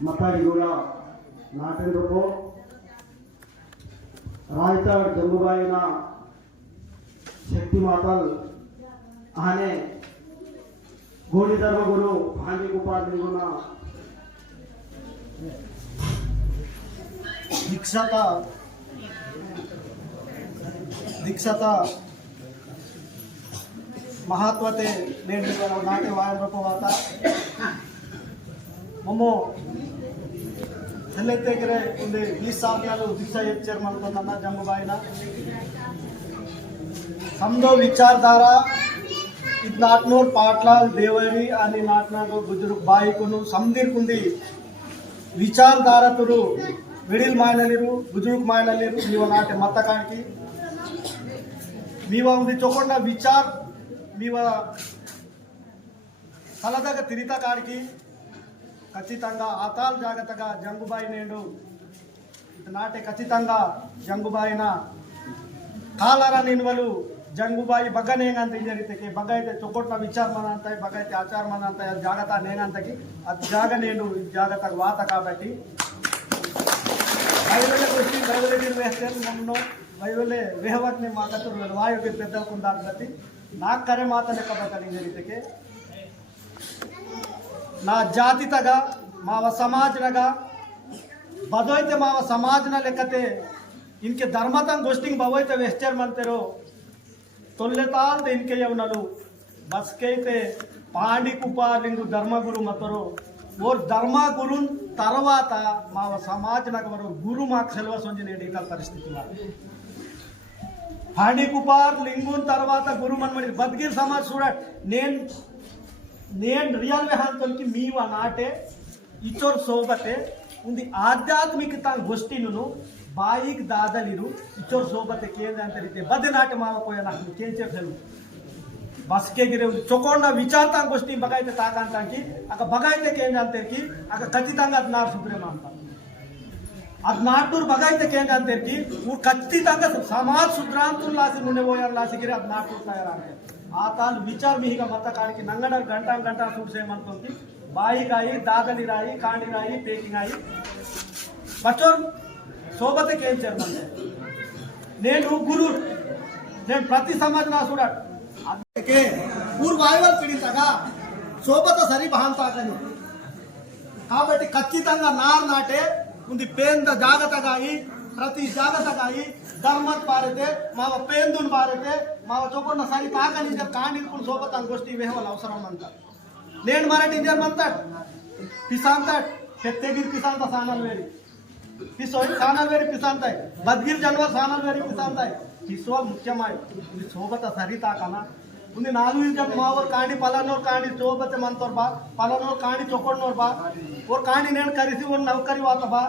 మతాయిగూడ నాటేందుకు రాయతాడ్ గంగుబాయిన శక్తి మాతల్ ఆనే గోడి ధర్మగురు భాంగి ఉపాధిగుణ దీక్షత దీక్షత ಮಹತ್ವತೆ ನೀಡಿರುವ ನಾಟಿ ವಾರಬೇಕು ಆತ ಮೊಮ್ಮು ಜಿಲ್ಲೆತೆಗೆರೆ ಇಲ್ಲಿ ಈ ಸಾಲಿನಲ್ಲಿ ಉದಿಸ ಹೆಚ್ಚೇರ್ ಮಾಡ್ಕೊಂಡನ್ನ ಜಂಬುಬಾಯಿನ ನಮ್ಮದು ವಿಚಾರಧಾರ ಇದು ನಾಟ್ನೂರು ಪಾಟ್ಲಾಲ್ ದೇವರಿ ಅಲ್ಲಿ ನಾಟ್ನಾಡು ಬುಜುರ್ಗ್ ಬಾಯಿಕುನು ಸಮದಿರ್ಕುಂದಿ ವಿಚಾರಧಾರಕರು ಮಿಡಿಲ್ ಮಾಯನಲ್ಲಿರು ಬುಜುರ್ಗ್ ಮಾಯನಲ್ಲಿರು ನೀವು ನಾಟ್ಯ ಮತ ಕಾಣಿಕೆ ನೀವ ಒಂದು ಚೊಕೊಂಡ ವಿಚಾರ ನೀವ ತಲದಾಗ ತಿರಿತ ಕಾಣಿಕೆ ఖచ్చితంగా అతాల్ జాగ్రత్తగా జంగుబాయి నేడు నాటే ఖచ్చితంగా జంగుబాయిన కాలర నిల్వలు జంగుబాయి బగ్గ నేనంత జరిగితే బగ్గ అయితే చొక్కొట్ల విచారం మన అంతా బగ్గ అయితే ఆచారం మన అంతా జాగ్రత్త నేనంతకి అది జాగ నేను జాగ్రత్త వాత కాబట్టి. వైవల్యూ వైవల్యం వేస్తే నన్ను వైవల్య వేహవత్ని పెద్దలకు దాన్ని బట్టి నాకు కరే మాత లెక్క పెట్టడం జరిగితే నా జాతితగా మావ సమాజనగా బదోయితే మావ సమాజన లెక్కతే ఇంక ధర్మతం గోష్ఠికి బవైతే వెస్టర్మంతరు తొల్లెతాల్ ఇంకే ఉన్నారు బస్కైతే పాండి కుపాలింగు ధర్మగురు మతరు ఓర్ ధర్మ గురు తర్వాత మావ సమాజనకు మరో గురు మాకు సెలవసొంది నేను ఇక పరిస్థితి పాండికుపార్ లింగున్ తర్వాత గురు మన్మడి బద్గిర్ సమాజ్ చూడ నేను నేను రియల్ విహాంతులకి మీ నాటే ఇచ్చోర్ సోబతే ఉంది ఆధ్యాత్మిక తన గోష్ఠీను బాయికి దాదలిరు ఇచ్చోర్ శోభతే కేంద్రంతరితే బద్ది నాటి మావపోయా నాకు నువ్వు చేసేసాను బస్కే గిరి చొక్కోండ విచారతాం గోష్ఠీ బగాయితే తాగంటానికి అక్కడ బగాయితే కేంద్రంతరికి అక్కడ ఖచ్చితంగా అది నాడు సుప్రీం అంత. అది నాటూరు బగాయితే కేంద్రంతరికి ఖచ్చితంగా సమాజ్ శుద్ధ్రాంతులు లాసి ఉండిపోయారు లాసిగిరి అది నాటూరు తయారు నాటూరు తయారంటే ఆ తాను విచార మిహిగా మత కాడికి నంగడ గంట గంట చూసేయమంటుంది బాయికాయి దాగలి రాయి కాండి రాయి పేకింగ్ రాయి బచ్చోర్ సోబతకి ఏం చేయమంటే నేను గురు నేను ప్రతి సమాజం చూడ ಅದಕ್ಕೆ పూర్వాయువాలు పిడించగా శోభత సరి బహాంతాకని కాబట్టి ఖచ్చితంగా నార్ నాటే ఉంది పేంద జాగ్రత్తగాయి ప్రతి జాగ్రత్తగాయి ధర్మత్ పారితే మావ పేందుని పారితే మావ చొప్పున సరి తాకని కాండికులు శోభత గోష్ఠి వేహవల్ అవసరం అంటారు నేను మరాఠీ ఇంజర్ మంతాడు పిసాంతాడు పెత్తగిరి పిసాంత సానాలు వేడి పిసోయి సానాలు వేడి పిసాంతాయి బద్గిరి జన్వర్ సానాలు వేడి పిసాంతాయి పిసో ముఖ్యమాయి ఇది శోభత సరి తాకన ఉంది నాలుగు ఇంజర్ మావర్ కాండి పలానోర్ కాండి శోభత మంతోర్ బా పలానోర్ కాండి ಚೊಕೊಂಡೋರ್ ಬಾ ಓರ್ ಕಾಂಡಿ ನೇಣು ಕರೆಸಿ ಒಂದು ನೌಕರಿ ವಾತ ಬಾ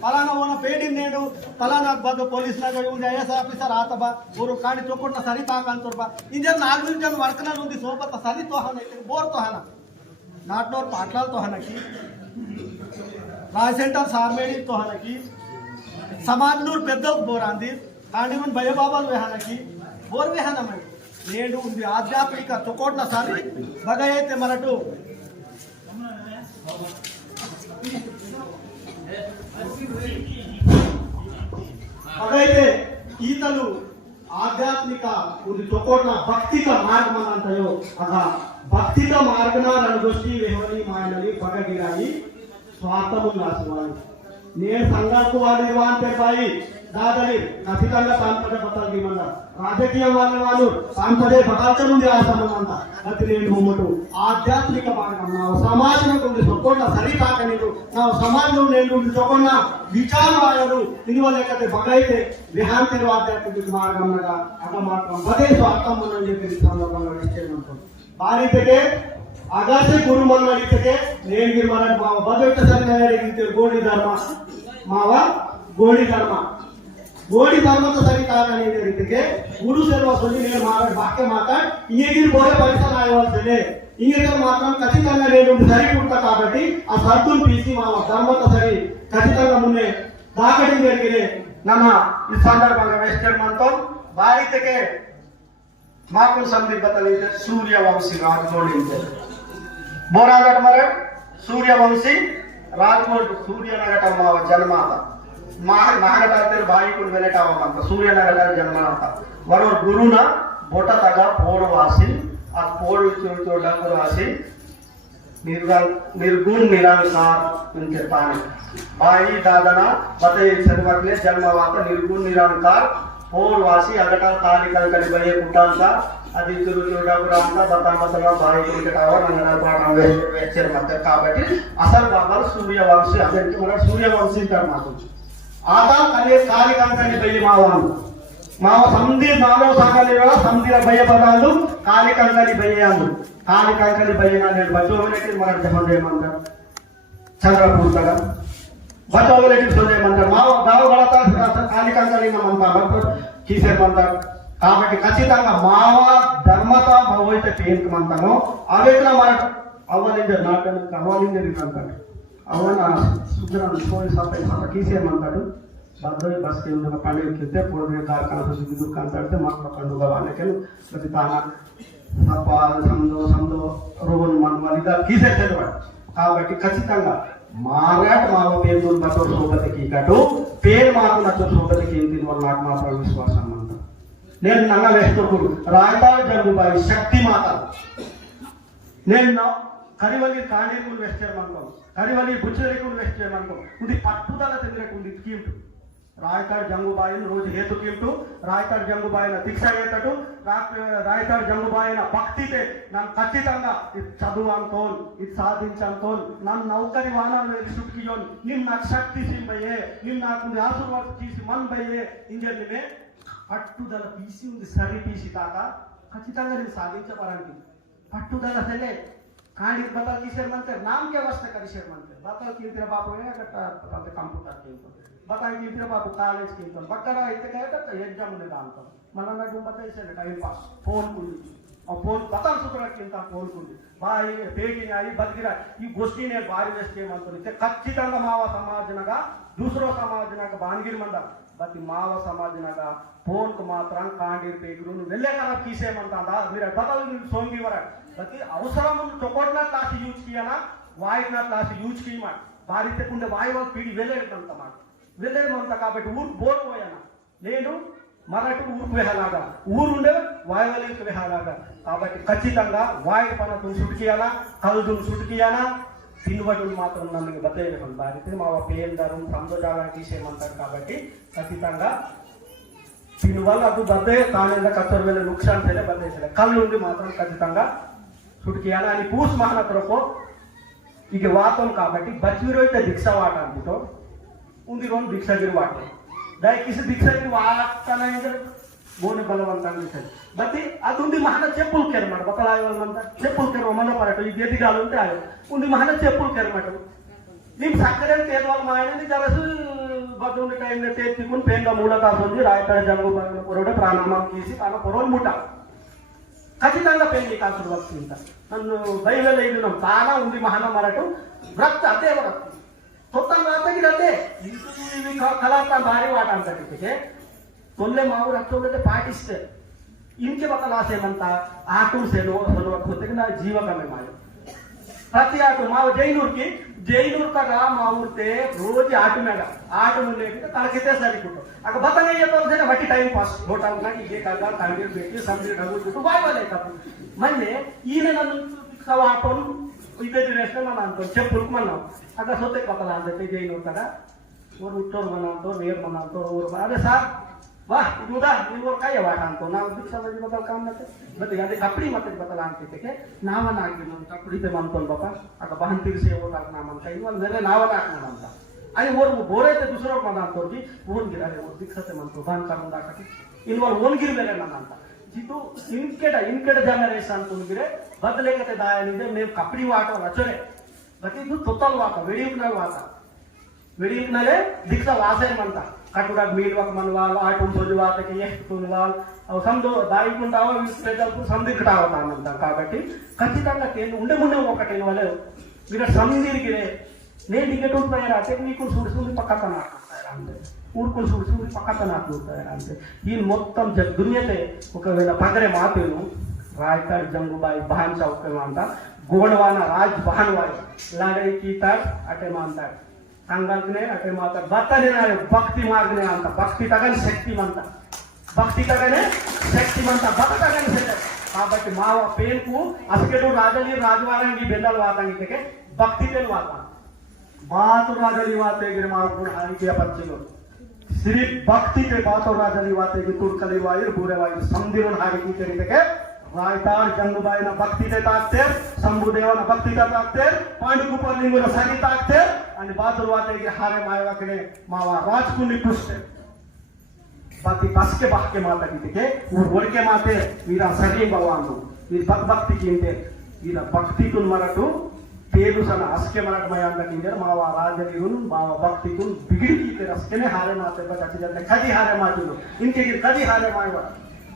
ಫಲಾನ ಓನ ಪೇಡಿ ನೇಣು ಫಲಾನ ಬಂದು ಪೊಲೀಸ್ನಾಗ ಒಂದು ಐ ಎಸ್ ಆಫೀಸರ್ ಆತ ಬಾ ಊರು ಕಾಂಡಿ ಚೊಕೊಂಡ ಸರಿ ತಾಕ ಅಂತೋರ್ ಬಾ ಇಂಜನ್ ನಾಲ್ಕು ಇಂಜನ್ ವರ್ಕನ ఉంది ಸೋಬತ್ತ ಸರಿ ತೋಹನ ಬೋರ್ ತೋಹನ నాట్నోర్ పాటలాల తోహనకి రాయ్ సెంటర్ సార్మేడి తోహనకి సమాజ్నూర్ పెద్ద బోరాంది కాండిమన్ భయబాబాలు వేహానకి బోర్ వేహానమని నేడు ఉంది ఆధ్యాత్మిక చొకోట్న సారి బగైతే మనటు బగైతే ఈతలు ಆಧ್ಯಾತ್ಮಿಕ ಒಂದು ಚೊಕೋಟ್ನ ಭಕ್ತಿಕ ಮಾರ್ಗ ಅಂತಾಯೋ ಆಗ ಭಕ್ತಿಕ ಮಾರ್ಗನ ರಣಗೋಷ್ಠಿ ವೆಹವಲಿ ಮಾಯನಲ್ಲಿ ಬಗಗಿರಾಗಿ స్వార్థము రాసివాడు నేను సంఘాలకు వాళ్ళు ఇవ్వంటే దాదని ఖచ్చితంగా సాంప్రదాయ పథకాలు ఇవ్వండి రాజకీయ వాళ్ళ వాళ్ళు సాంప్రదాయ పథకాల నుండి ఆ సంబంధం ఆధ్యాత్మిక భాగం. నా సమాజం నుండి చొప్పకుండా సరికాక నేను నా సమాజం నేను చొప్పకుండా విచారవాడరు ఇందువల్లకైతే బగైతే విహాంతి ఆధ్యాత్మిక మార్గంగా అట మాత్రం అదే స్వార్థం అని చెప్పి సందర్భంగా నిశ్చయం భారీతకే అగస్త్య గురు మనం అడిగితే నేను మీరు మన బదుట సరిగా అడిగితే గోడి ధర్మ. మావా? గోడి ధర్మ. ಗೋಡಿ ಧರ್ಮದ ಸರಿ ಕಾರಣ ಇದಕ್ಕೆ. ಗುರು ಸೇರುವ ಸೊಲ್ಲಿಗೆ ಮಾತಾಡ, ವಾಕ್ಯ ಮಾತಾಡ. ಹಿಂಗೀರ್ ಬೋರೆ ಪರಿಸಲಾಗುವಂತೇ ಹಿಂಗಿದ್ರೆ ಮಾತ್ರ ಖಚಿತಂಗ ಏನು ಸರಿ ಕೊಟ್ಟ ಕಾಬಟ್ಟಿ, ಆ ಸರ್ದು ಪೀಸಿ ಮಾವ, ಧರ್ಮದ ಸರಿ ಖಚಿತಂಗ ಮುನ್ನೆ ದಾಖಲೆ ಬೇಕಿದೆ ನಮ್ಮ ಈ ಸಂದರ್ಭ ವೆಸ್ಟ್ ಮಾಡ್ತಾವ್ ಭಾರತಕ್ಕೆ ಮಾತ್ರ ಸಂದರ್ಭದಲ್ಲಿ ಇದೆ ಸೂರ್ಯ ವಂಶಿ ರಾಜಗೋಳಿ ಇದೆ. ಬೋರಾಗಟ್ ಮರ, ಸೂರ್ಯ ವಂಶಿ ರಾಜಗೋಳ್ ಸೂರ್ಯನಗಟ ಮಾವ ಜನ್ಮ ಅದ ಮಹಾನಗರದಲ್ಲಿ ಬಾಯಿಕೊಂಡು ಬೆಲೆಟಾವಂತ ಸೂರ್ಯನಗರ ಜನ್ಮನಂತ ವರ ಗುರುನ ಬೊಟತಗ ಪೋಡು ವಾಸಿ ಆ ಪೋಡು ಚುರುಚು ಡಂಗು ವಾಸಿ ನಿರ್ಗ ನಿರ್ಗುಣ ನಿರಂಕಾರ ಅಂತ ತಾನೆ ಬಾಯಿ ದಾದನ ಮತ್ತೆ ಚರ್ಮಕ್ಕೆ ಜನ್ಮವಾತ ನಿರ್ಗುಣ ನಿರಂಕಾರ ಪೋಡು ವಾಸಿ ಅಗಟ ತಾಲಿಕಲ್ ಕಲಿ ಬಯ ಕುಟಾಂತ అది ఇద్దరు చూడకుండా బతామతల బాధితులకి కావాలి అన్నదాన్ని వచ్చారు మధ్య కాబట్టి అసలు కావాలి సూర్యవంశీ అతనికి మన సూర్యవంశీ అన్నమాట తర్వాత ఆదా అనే కాలికంకని బయ్యి మావాను. మావ సంధి నాలో సాగలి సంధిర భయ పదాలు కాలికంకని బయ్యాను కాలికంకని బయ్యన నేను బచ్చోవలకి మన జపం చేయమంటారు చంద్రపూర్తగా. బచ్చోవలకి చూడమంటారు మావ గావ గడత కాలికంకని మనం తీసేయమంటారు కాబట్టి ఖచ్చితంగా మావ ధర్మత భవైతే పేరుమంటాము అవేట్ల మన అవ్వలింజ నాటకు అవ్వలింజ ಅವನ್ನ ಸುಂದರ ಸೋರಿ ಸ್ವಲ್ಪ ಸ್ವಲ್ಪ ಕೀಸಿ ಏಮಂತಾಡು బద్దోయి బస్కి ఉన్న పండుగ వెళ్తే పూర్వ కార్ఖానా సిద్ధు కంటే మాకు పండుగ వాళ్ళకెళ్ళి ప్రతి తాన తప్ప సందో సందో రోగులు మనం ఇదా తీసేసాడు వాడు కాబట్టి ఖచ్చితంగా మారాట మావ పేరు నచ్చ సోపతికి కటు పేరు మాకు నచ్చ సోపతికి ఏం వాళ్ళు నాకు మాత్రం విశ్వాసం అంత. నేను నన్న వేసుకోకూడదు రాజధాని జరుగుబాయి శక్తి మాత. నేను కరివల్లి కాణీర్ములు వేస్తాను అనుకోను చేయమనుకో కరివల్లి బుచ్చరికులు వేస్ట్ చేయమనుకో ఇది పట్టుదల చెందినటువంటి కీంటు రాయతాడు జంగుబాయిని రోజు హేతు కింటు రాయకాడ్ జంగుబాయిన దీక్ష ఏతటు రాయకాడ్ జంగుబాయిన భక్తితే నన్ను ఖచ్చితంగా ఇది చదువు అంతో ఇది సాధించంతో నన్ను నౌకరి వాహనాలు వెళ్ళి నిన్ను నాకు శక్తి సింబయ్యే నిన్ను నాకు ఆశీర్వాదం తీసి మన్ బయ్యే ఇంజన్మే పట్టుదల తీసి ఉంది సరి తీసి కాక ఖచ్చితంగా నేను సాధించబడండి పట్టుదల సరే. ಕಾಣಿಗೆ ಬತಾವ್ ಕಿಸೇರ್ ಮಂತೆ ನಾಮ್ಗೆ ಅವಸ್ಥೆ ಕಡಿಸೇರ್ ಮಂತೆ? ಬತಾವ್ ಕಿಲ್ತಿರ ಬಾಪು ಏನಕ್ಕೆ ಕಂಪ್ಯೂಟರ್ ಕೇಳ್ಕೊಂಡು ಬತಾವ್ ಕಿಲ್ತಿರ ಬಾಪು ಕಾಲೇಜ್ ಕೇಳ್ಕೊಂಡು ಬಕ್ಕರ ಐತೆ ಕೈಟ ಎಕ್ಸಾಮ್ ಉಂಡೆ ಅಂತ ಮನನ ನಡು ಟೈಮ್ ಪಾಸ್ ಫೋನ್ ಕುಂಡಿ ಆ ಫೋನ್ ಬತಾವ್ ಸುತರಕ್ಕಿಂತ ಫೋನ್ ಕುಂಡಿ ಬಾಯಿ ಬೇಗಿನ ನಾಯಿ ಬದುಕಿರ, ಈ ಗೋಷ್ಠಿನೇ ಭಾರಿ ವೇಸ್ಟ್ ಮಾಡ್ತಾರೆ ಖಚಿತಂಗ ಮಾವ ಸಮಾಜನಾಗ, ದೂಸರೋ ಸಮಾಜನಾಗ ಬಾನ್ಗಿರ್ ಮಂದ. ಬತ್ತಿ ಮಾವ ಸಮಾಜನಾಗ ಫೋನ್ ಮಾತ್ರ ಕಾಂಡಿರ್ ಬೇಗರು ಎಲ್ಲೇ ಕನ ಕೀಸೇಮಂತ ಅಂದ. ಸೋಂಗಿ ಸೋಂಗಿವರ. ప్రతి అవసరం ముందు టొకోట్లా క్లాస్ యూజ్ చేయాలా? వాయునా క్లాస్ యూజ్ చేయమాట వాయు వాళ్ళు పీడి వెళ్ళేటంత మాట. వెళ్ళేమంత కాబట్టి ఊరు బోర్ పోయాను నేను మరటు ఊరు వేహలాగా ఊరుండే వాయువలేకు వేహలాగా కాబట్టి ఖచ్చితంగా వాయు పనతో సుటికియాలా కలుదు సుటికియాలా తినుబడులు మాత్రం నన్ను బతలేరు భారతీయ మా పేరు సంతోషాలను తీసేయమంటారు కాబట్టి ఖచ్చితంగా దీనివల్ల అది బద్దే తానేదా కత్తరు వేల వృక్షాలు బద్దేసలే కళ్ళు ఉండి మాత్రం ఖచ్చితంగా చుట్టు చేయాలా అని పూస్ మహన కొరకు ఇది వాతం కాబట్టి బచ్చిరోహిత దీక్ష వాట అంటుతో ఉంది రోజు దీక్ష గిరి వాట. దయకిసి దీక్ష గిరి బోని గోని బలవంతాన్ని సరి అది ఉంది మహన చెప్పులు కేరమాట ఒక లాగమంట చెప్పులు కేరం మన పడటం ఈ గదిగాలు ఉంటే అది ఉంది మహన చెప్పులు కేరమాట. నేను సక్కరేం తేదవాళ్ళు మా ఆయనని తెలుసు బతుండి టైంలో తీర్చుకుని పేంగా మూడో కాసు ఉంది రాయపడ జంగు పొరడు ప్రాణామం తీసి తన పొరవలు ముట్టాలి. ఖచ్చితంగా పెళ్లి కాసుడు వస్తుంది నన్ను బయలుదేరిన చాలా ఉంది మహన మరటు వ్రత అదే వ్రత కొత్త వ్రతకి అదే ఇవి కళాక భారీ వాట అంతటికే తొల్లె మావు రక్తం పాటిస్తే ఇంటి ఒక లాసేమంత ఆటు సెలవు సెలవు కొద్దిగా నా జీవకమే మాయ ప్రతి ఆటు మా జైనూర్కి జైనూర్ తಗ మా ఊరితే రోజు ఆటు మేడ ఆటు ముందే తనకైతే సరికుంటాం అక్కడ బతనే చెప్పాల్సిన బట్టి టైం పాస్ నూట ఉన్నాయి ఇదే కాక తండ్రి పెట్టి సందరి డబ్బులు చుట్టూ బాగా తప్పు మళ్ళీ ఈయన నన్ను ఆటోను ఇదే వేస్తే మనం అంటాం చెప్పులకు మనం అక్కడ సొత్తే కథలు అంతే జైనూర్ కదా ఊరు ఉట్టోరు మన అంటారు వేరు మన అంటారు ఊరు ವಾ ಉದಾ ನೀವು ಕೈ ಅಂತ ನಾವು ಬಿಡ್ಸಲ್ಲ ಇವಾಗ ಕಾಮ್ ಮತ್ತೆ ಅದೇ ಕಪ್ಪಡಿ ಮತ್ತೆ ಬತ್ತಲ್ಲ ಅಂತಿದ್ದಕ್ಕೆ ನಾವನ್ನಾಗಿ ಅಂತ ಕುಡಿತೇವೆ ಅನ್ಕೊಂಡ್ಬಪ್ಪ ಆಗ ಬಹನ್ ತಿರ್ಸೆ ಹೋದಾಗ ನಾಮ ಅಂತ ಇವಾಗ ನೆರೆ ನಾವನ್ನ ಹಾಕೋಣ ಅಂತ ಅಲ್ಲಿ ಓರ್ಗು ಬೋರೈತೆ ದುಸರೋ ಬಂದ ಅಂತೋರ್ಗಿ ಓನ್ಗಿರ ದಿಕ್ಸತೆ ಮಂತು ಬಾನ್ ಕಾಮಂದ ಹಾಕಿ ಇನ್ವಾಲ್ ಓನ್ಗಿರ್ಬೇಲೆ ನನ್ನ ಅಂತ ಇದು ಇನ್ಕೆಡ ಇನ್ಕೆಡ ಜನರೇಷನ್ ಅಂತಂದ್ರೆ ಬದಲೇಗತೆ ದಾಯನಿದೆ ಮೇವು ಕಪ್ಪಡಿ ವಾಟ ರಚನೆ ಮತ್ತೆ ಇದು ತೊತ್ತಲ್ ವಾಟ ವೆಡಿಯುಕ್ನಲ್ಲಿ ವಾಟ ವೆಡಿಯುಕ್ನಲ್ಲೇ ದಿಕ್ಸ ವಾಸ ಏಮಂತ කටුඩක් මීලුවක් මනවාල් ආයතුන් සොජවාත කියෙහ් තුන්වාල් సందు దాయికుంటావా ప్రజలకు సందిగ్గుతావుతామంటాం కాబట్టి ఖచ్చితంగా ఉండే ముందే ఒకటి వాళ్ళు వీళ్ళ సందిరిగిరే నేను టికెట్ ఉంటాయారా టెక్నికల్ చూడుతుంది పక్కన నాకుంటాయారా అంతే ఊరుకుని చూడుతుంది పక్కన నాకుంటాయారా అంతే ఈ మొత్తం దున్యతే ఒకవేళ పగరే మాపేను రాయకర్ జంగుబాయి బహాన్ చౌకమంట గోడవాన రాజ్ బహాన్ వాయి ఇలాంటి కీతాడు అటే మాంటాడు ಸಂಘಕ್ಕೆ ಅಟೆ ಮಾತ್ರ ಬರ್ತಾನೆ ನಾನು ಭಕ್ತಿ ಮಾರ್ಗನೇ భక్తి తగని శక్తిమంత భక్తి తగనే శక్తిమంత భక్త తగని కాబట్టి మా పేరుకు అసలు రాజలి రాజవారానికి బెందాలు వాతానికి భక్తి తేను వాత బాతు రాజలి వాతేగిరి మార్పు హానికి పరిచయం శ్రీ భక్తి తే బాతు రాజలి వాతేగి తుర్కలి వాయు బూరె వాయిర్ సంధిరణ హానికి తెరిదకే વાયતાળ જંગુબાઈના ભક્તિને તાકતે શંભુદેવાના ભક્તિને તાકતે પાંડુગુપરલિંગુના સગી તાકતે અને બાદુરવાતેગે હારે માયવા કડે માવા રાજકુની પુષ્ટે ప్రతి బస్కే బాకే మాట ఇదికే ఊరు ఒడికే మాతే వీర సరీ భగవాను వీరు భక్తికి ఇంటే వీర భక్తికులు మనకు తేలు సన అస్కే మనకు మయాందకింజర్ మావ రాజగిరును మావ భక్తికులు బిగిడికి అస్కేనే హారే మాతే కచ్చి కది హారే మాటిను ఇంకే కది హారే మాయవాడు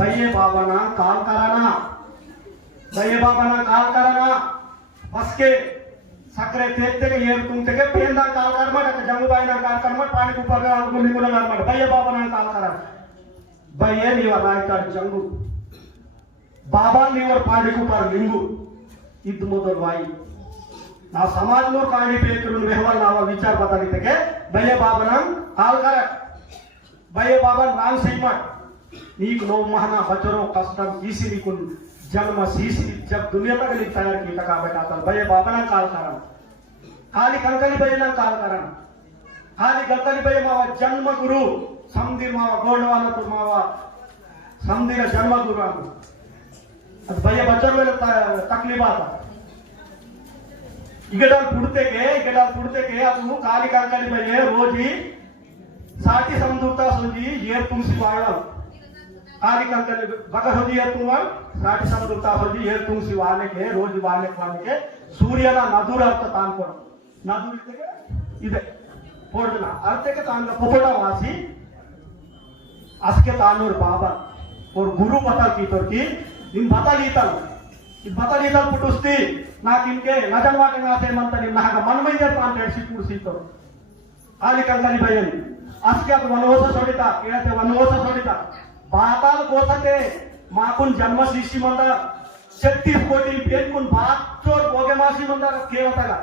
दये बाबा काल करना। दये बाबा काल करना। बस के सकरे तेते के येर तुम ते पेंदा काल कर मत जंगु बाई ना काल कर मत पानी ऊपर का आलू निकल ना मत दये बाबा काल करा भाई ये निवर कर जंगु। बाबा निवर पानी ऊपर लिंगु। इत मोदर भाई ना समाज लोग पानी पेट करूँ व्यवहार लावा विचार पता दी ते के भाई बाबा ना काल कर भाई बाबा राम सिंह నీకు నోమహన బచరో కష్టం ఈసిరికు జన్మ సీసి జబ్ దునియాతగలి తయారు కీట కాబట్టి అతను భయ బాబన కాలకారం ఖాళీ కంకణిపైన కాలకారం ఖాళీ కంకణిపై మావ జన్మ గురు సంధి మావ గోడవాళ్ళకు మావ సంధిన జన్మ గురు ಅದು ಭಯ ಬಚ್ಚರ್ಮೇಲೆ ತಕ್ಲೀಫ್ ಆತ ಇಗಡಾಲ್ ಪುಡ್ತೆಗೆ ಇಗಡಾಲ್ ಪುಡ್ತೆಗೆ ಅದು ಕಾಲಿ ಕಾಂಕಾಲಿ ಮೇಲೆ ರೋಜಿ ಸಾಟಿ ಸಂದೂತ ಸುಂಜಿ ಏರ್ ತುಂಬಿಸಿ ಬಾಳ ಕಾರ್ಯಕರ್ತರಿಗೆ ಬಗಹೊದಿ ಎತ್ತುವ ಸಾಟಿ ಸಮೃತ ಹೊದಿ ತುಂಬಿಸಿ ವಾಲಕ್ಕೆ ರೋಜ್ ವಾಲಕ್ ವಾಲಕ್ಕೆ ಸೂರ್ಯನ ನದುರ ಅರ್ಥ ತಾನ್ಕೊಡು ನದುರ ಇದೆ ಪೋರ್ದನ ಅರ್ಥಕ್ಕೆ ತಾನ ಪುಪಟ ವಾಸಿ ಅಸ್ಕೆ ತಾನೂರ್ ಬಾಬಾ ಅವ್ರ ಗುರು ಬತಾಕಿ ತೊರ್ಕಿ ನಿಮ್ ಬತಾಲೀತಲ್ ಇದು ಬತಾಲೀತಲ್ ಪುಟ್ಟಿಸ್ತಿ ನಾಕ್ ನಿಮ್ಗೆ ನಜವಾಗಿ ನಾಸೇಮಂತ ನಿನ್ನ ಹಾಗ ಮನ್ಮೈದಪ್ಪ ಅಂತ ಹೇಳಿಸಿ ಕೂಡಿಸಿತ್ತು ಆಲಿ ಕಂಗನಿ ಬೈಯಲ್ಲಿ ಅಸ್ಕೆ ಅದು ವನವಾಸ ಸೊಡಿತ ಕೇಳತ್ತೆ ವನವಾಸ ಸೊಡಿತ బాధాలు పోతంటే మాకున్ జన్మ సృష్టిమంద శక్తి పోటీ పేర్కొన్ బాత్తోర్ పోగే మాసిమంద కేవతగా.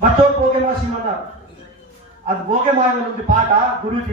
బత్తోర్ పోగే మాసిమంద అది భోగే మాయన ఉంది పాట గురుజీ